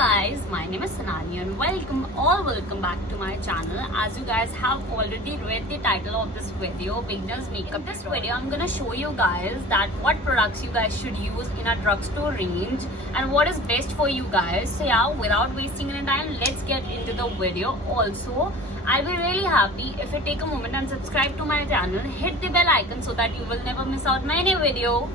guys, my name is Sanani and welcome back to my channel. As you guys have already read the title of this video, Beginner's Makeup. In this video, I'm gonna show you guys that what products you guys should use in a drugstore range and what is best for you guys. So yeah, without wasting any time, let's get into the video. Also, I'll be really happy if you take a moment and subscribe to my channel, hit the bell icon so that you will never miss out my new video.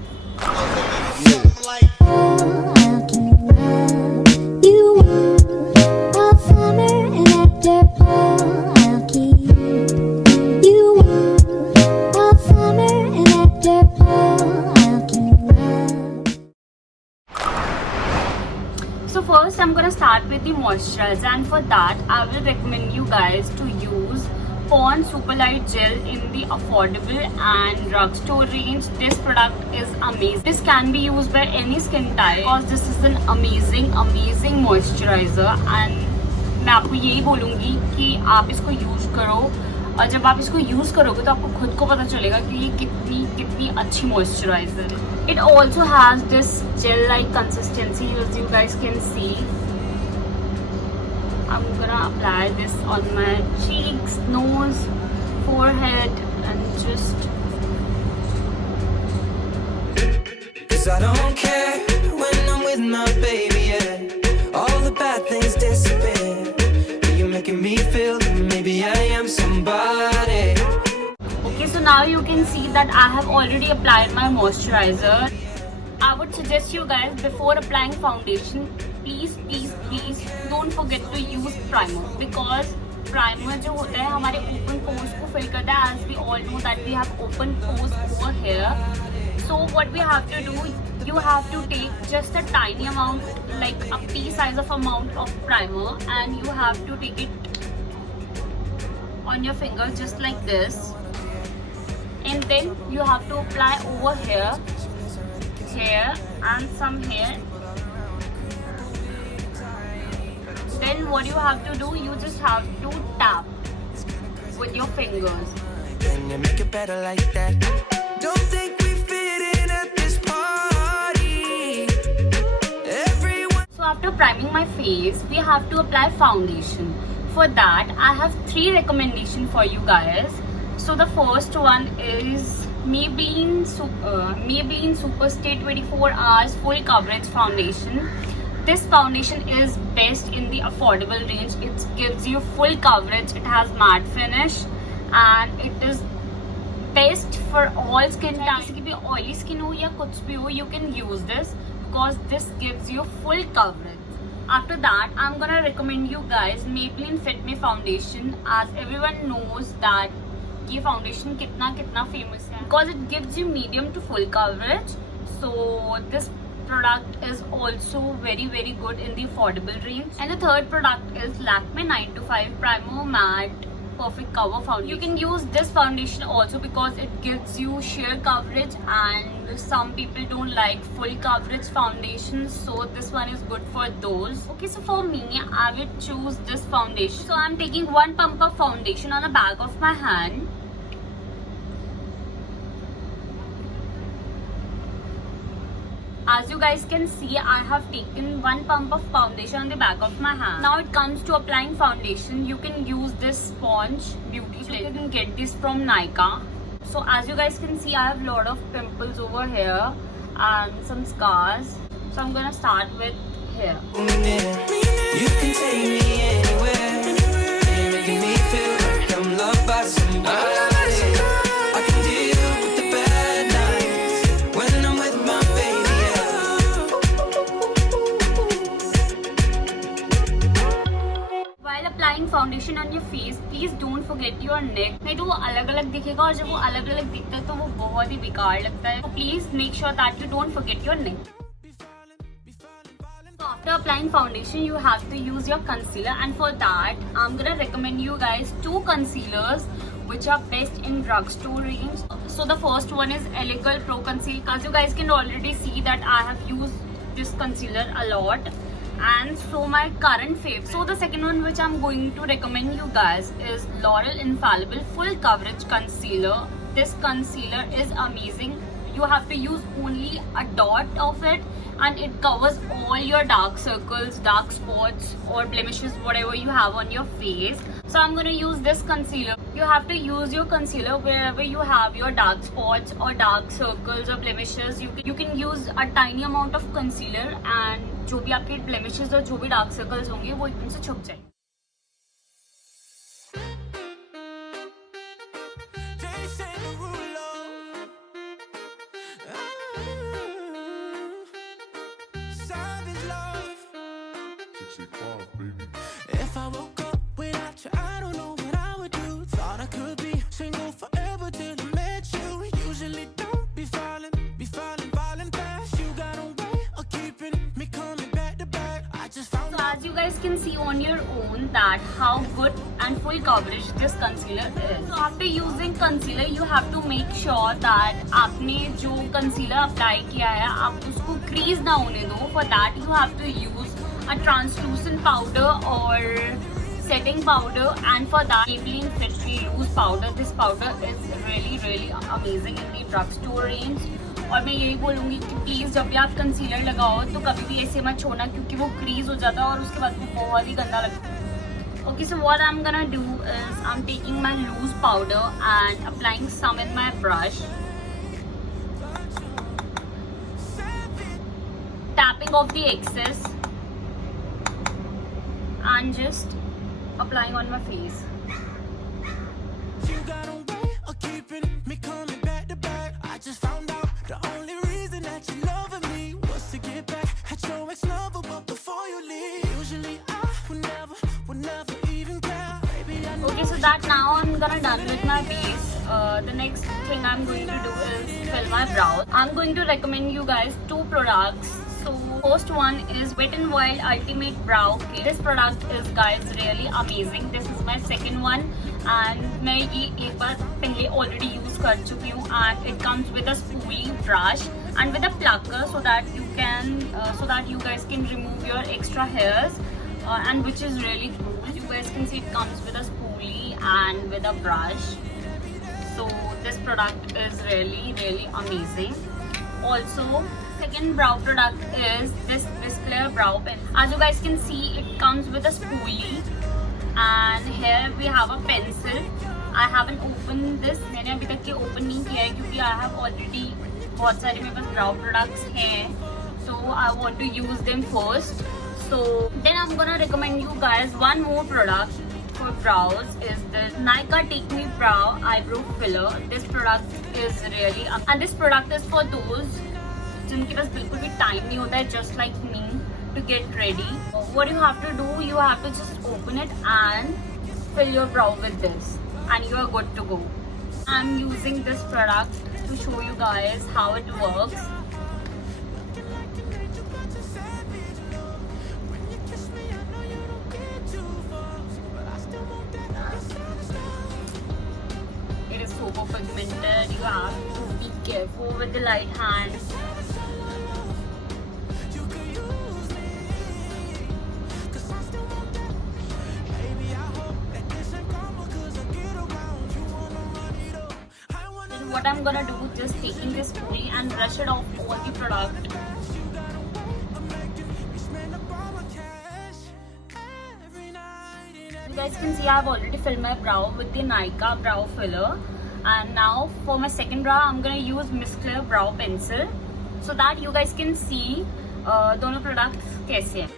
So first I'm gonna start with the moisturizer, and for that I will recommend you guys to use Pond's Super Light Gel in the affordable and drugstore range. This product is amazing. This can be used by any skin type because this is an amazing moisturizer. And मैं आपको यही बोलूँगी कि आप इसको use करो, और जब आप इसको यूज़ करोगे तो आपको खुद को पता चलेगा कि ये कितनी अच्छी मॉइस्चराइजर है. It also has this gel-like consistency, as you guys can see. I'm gonna apply this on my cheeks, nose, forehead, and just. 'Cause I don't care when I'm with my baby, yeah. All the bad things disappear. You're making me feel that maybe I am somebody. Okay, so now you can see that I have already applied my moisturizer. I would suggest you guys, before applying foundation, please don't forget to use primer, because primer जो होता है हमारे open pores को fill करता है. As we all know that we have open pores over here. So what we have to do, you have to take just a tiny amount, like a pea size of amount of primer, and you have to take it on your finger just like this, and then you have to apply over here, and some here. Then what you have to do, you just have to tap with your fingers. Can you make it better like that? Don't think we fit in at this party. Everyone. So after priming my face, we have to apply foundation. For that, I have 3 recommendations for you guys. So the first one is Maybelline Super Stay 24 Hours Full Coverage Foundation. This foundation is best in the affordable range. It gives you full coverage. It has matte finish, and it is best for all skin types. किसी भी oily skin हो या कुछ भी हो, you can use this because this gives you full coverage. After that, I'm gonna recommend you guys Maybelline Fit Me Foundation, as everyone knows that ये foundation कितना famous है because it gives you medium to full coverage. So this product is also very good in the affordable range. And the third product is Lakme 9 to 5 Primer Matte Perfect Cover Foundation. You can use this foundation also because it gives you sheer coverage, and some people don't like full coverage foundations, so this one is good for those. Okay, so for me, I will choose this foundation. So I'm taking 1 pump of foundation on the back of my hand. As you guys can see, I have taken 1 pump of foundation on the back of my hand. Now it comes to applying foundation. You can use this sponge beauty. You can get this from Nykaa. So as you guys can see, I have a lot of pimples over here and some scars. So I'm gonna start with here. You can take me anywhere. You're making me feel like I'm loved by somebody. I can deal with the bad nights when I'm with my baby, yeah. While applying foundation on your face, please don't forget your neck. नहीं तो वो अलग दिखेगा, और जब वो अलग दिखता है तो वो बहुत ही बेकार लगता है. So please make sure that you don't forget your neck. So after applying foundation, you have to use your concealer, and for that I'm gonna recommend you guys 2 concealers which are best in drugstore range. So the first one is Elegant Pro Conceal. As you guys can already see that I have used this concealer a lot, and so my current favorite. So the second one which I'm going to recommend you guys is L'Oreal Infallible Full Coverage Concealer. This concealer is amazing. You have to use only a dot of it, and it covers all your dark circles, dark spots or blemishes, whatever you have on your face. So I'm going to use this concealer. You have to use your concealer wherever you have your dark spots or dark circles or blemishes. You can use a tiny amount of concealer, and जो भी आपके blemishes और जो भी dark circles होंगे वो एकदम से छुप जाएंगे. If I woke up without you, I don't know what I would do. Thought I could be single forever till I met you. Usually don't be falling fast. You got a way of keeping me coming back to back. I just found So as you guys can see on your own that how good and full coverage this concealer is. So after using concealer, you have to make sure that आपने जो concealer apply किया है आप उसको crease ना होने दो. For that you have to use a translucent powder or setting powder, and for that Maybelline Fit Me Loose powder. This powder is really amazing in the drugstore range. और मैं यही बोलूँगी कि प्लीज़ जब भी आप कंसीलर लगाओ तो कभी भी ऐसे मत छोड़ना, क्योंकि वो क्रीज हो जाता है और उसके बाद वो बहुत ही गंदा लगता है. Okay, so what I'm gonna do is I'm taking my loose powder and applying some in my brush, tapping off the excess and just applying on my face. you got a way of keeping me coming back to back. I just found out the only reason that you loving me was to get back at your ex-lover, but before you leave, usually I would never even care. Baby, I know. Okay, so that now I'm gonna done with my base. The next thing I'm going to do is fill my brows. I'm going to recommend you guys two products. So first one is Wet n Wild Ultimate Brow Kit. This product is guys really amazing. This is my second one and मैं ये एक बार पहले already use कर चुकी हूँ, and it comes with a spoolie brush and with a plucker so that you guys can remove your extra hairs, and which is really cool. You guys can see it comes with a spoolie and with a brush. So this product is really amazing. Also, second brow product is this Whistler brow pen. As you guys can see, it comes with a spoolie, and here we have a pencil. I haven't opened this. मैंने अभी तक ये open नहीं किया है क्योंकि I have already बहुत सारे मेरे पास brow products हैं, so I want to use them first. So then I'm gonna recommend you guys one more product for brows is the Nykaa Take Me Brow Eyebrow Filler. This product is really and this product is for those जिनके पास बिल्कुल भी time नहीं होता है, just like me, to get ready. What you have to do, you have to just open it and fill your brow with this, and you are good to go. I'm using this product to show you guys how it works. It is super pigmented. You have to be careful with the light hand. What I'm gonna do, just taking this spoolie and brush it off all the product. You guys can see I've already filled my brow with the Nykaa brow filler, and now for my second brow I'm gonna use Miss Claire brow pencil so that you guys can see दोनों products कैसे हैं.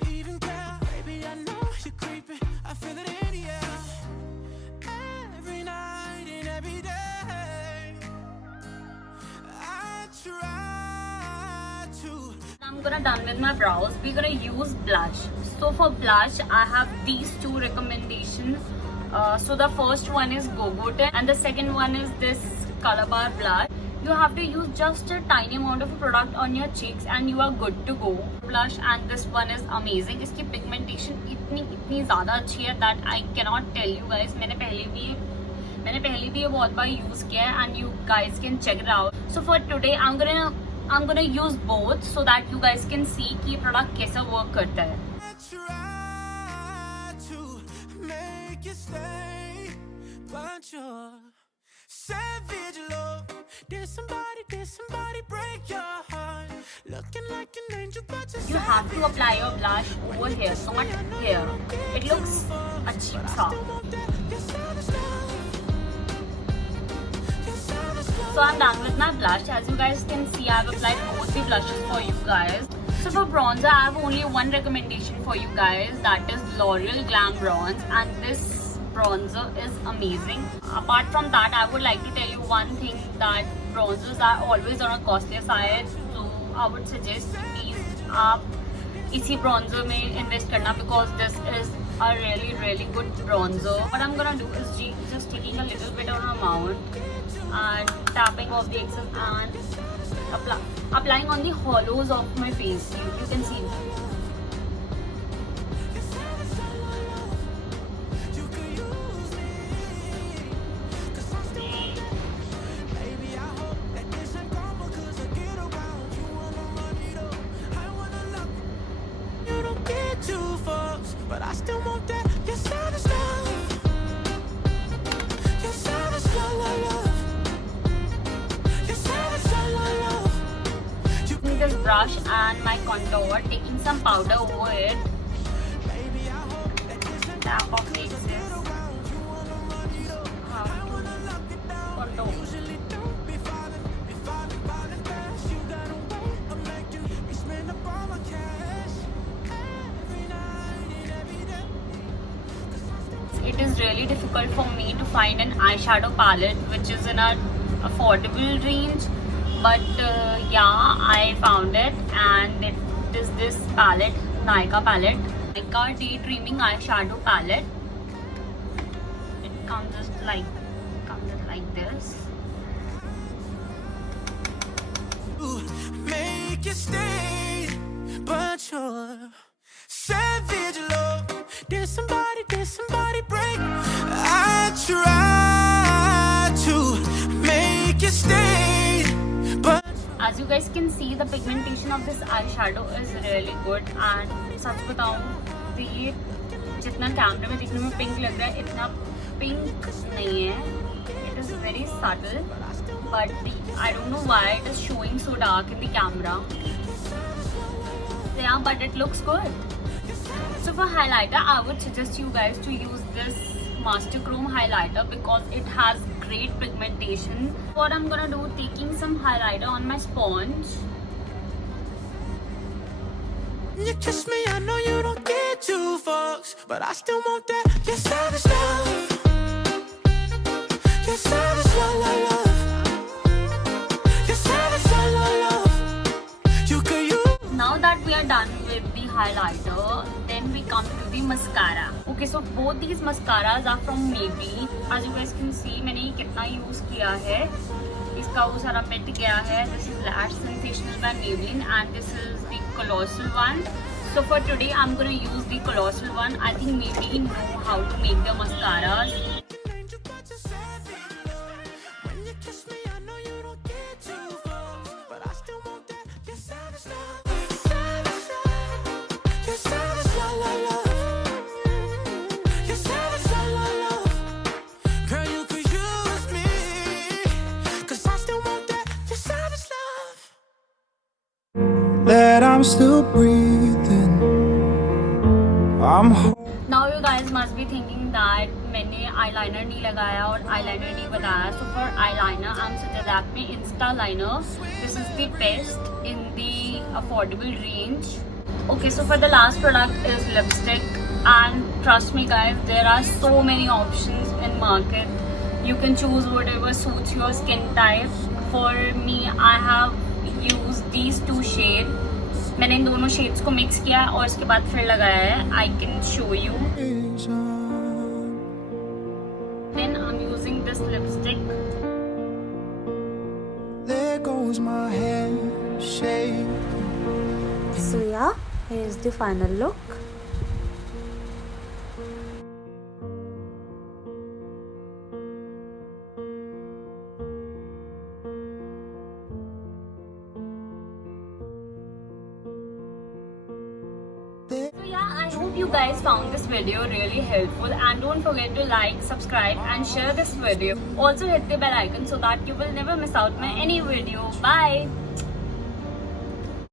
I'm gonna done with my brows. We're gonna use blush. So for blush, I have these two recommendations. So the first one is Gogoten and the second one is this Color Bar blush. You have to use just a tiny amount of a product on your cheeks and you are good to go. Blush and this one is amazing. इसकी pigmentation इतनी ज़्यादा अच्छी है that I cannot tell you guys. मैंने पहले भी ये बहुत बार use किया है and you guys can check it out. So for today, I'm gonna use both so that you guys can see कि ये product कैसा work करता है. Savage love. There's somebody break your heart. Looking like an angel, but you're You have to apply your blush over here, not here. It looks a cheap सा. So I'm done with my blush. As you guys can see, I've applied both the blushes for you guys. So for bronzer, I have only one recommendation for you guys. That is L'Oreal Glam Bronze, and this bronzer is amazing. Apart from that, I would like to tell you one thing, that bronzers are always on a costly side. So I would suggest please आप इसी bronzer में invest करना, because this is a really good bronzer. What I'm gonna do is just taking a little bit of amount and tapping off the excess and applying on the hollows of my face. You can see. But I still want that. Your savage love. Your savage love. Your savage love. Using this brush and my contour, taking some powder over it. Tap off the excess. Contour. It is really difficult for me to find an eyeshadow palette which is in an affordable range, but yeah, I found it, and it is this palette, Nykaa palette, Nykaa Daydreaming eyeshadow palette. It comes just like this. Make you stay, but you're savage love. Did somebody break? I tried to make you stay, but As you guys can see, the pigmentation of this eyeshadow is really good, and सच बताऊं तो ये जितना कैमरे में दिखने में pink लग रहा है, इतना पिंक नहीं है. It is very subtle, but I don't know why it is showing so dark in the camera. So yeah, but it looks good. So for highlighter, I would suggest you guys to use this Master Chrome highlighter because it has great pigmentation. What I'm gonna do, taking some highlighter on my sponge. you kiss me. I know you don't get two fucks, but I still want that. Your savage love. Your savage love. Your savage love. You could use. Now that we are done with the highlighter, then we come to the mascara. Okay, so both these mascaras are from Maybelline. As you guys can see, मैंने ये कितना use किया है, इसका वो सारा मिट गया है. This is Lash Sensational by Maybelline, and this is the Colossal one. So for today, I'm gonna use the Colossal one. I think Maybelline know how to make their mascaras. When you kiss me, I know you don't get two fucks, but I still want that. Your savage love. Your savage love. Your savage love. Girl, you could use me, 'cause I still want that. Your savage love. That I'm still breathing. I'm Now you guys must be thinking that मैंने eyeliner नहीं लगाया और eyeliner नहीं बताया. So for eyeliner, I'm suggesting Lakme Insta Liner. This is the best in the affordable range. Okay, so for the last product is lipstick, and trust me guys, there are so many options in market. You can choose whatever suits your skin type. For me, I have used these two shades. मैंने इन दोनों shades को mix किया और इसके बाद फिर लगाया है. I can show you. Then I am using this lipstick. There goes my head shake. So yeah, here's the final look. So yeah, I hope you guys found this video really helpful, and don't forget to like, subscribe and share this video. Also hit the bell icon so that you will never miss out my any video. Bye.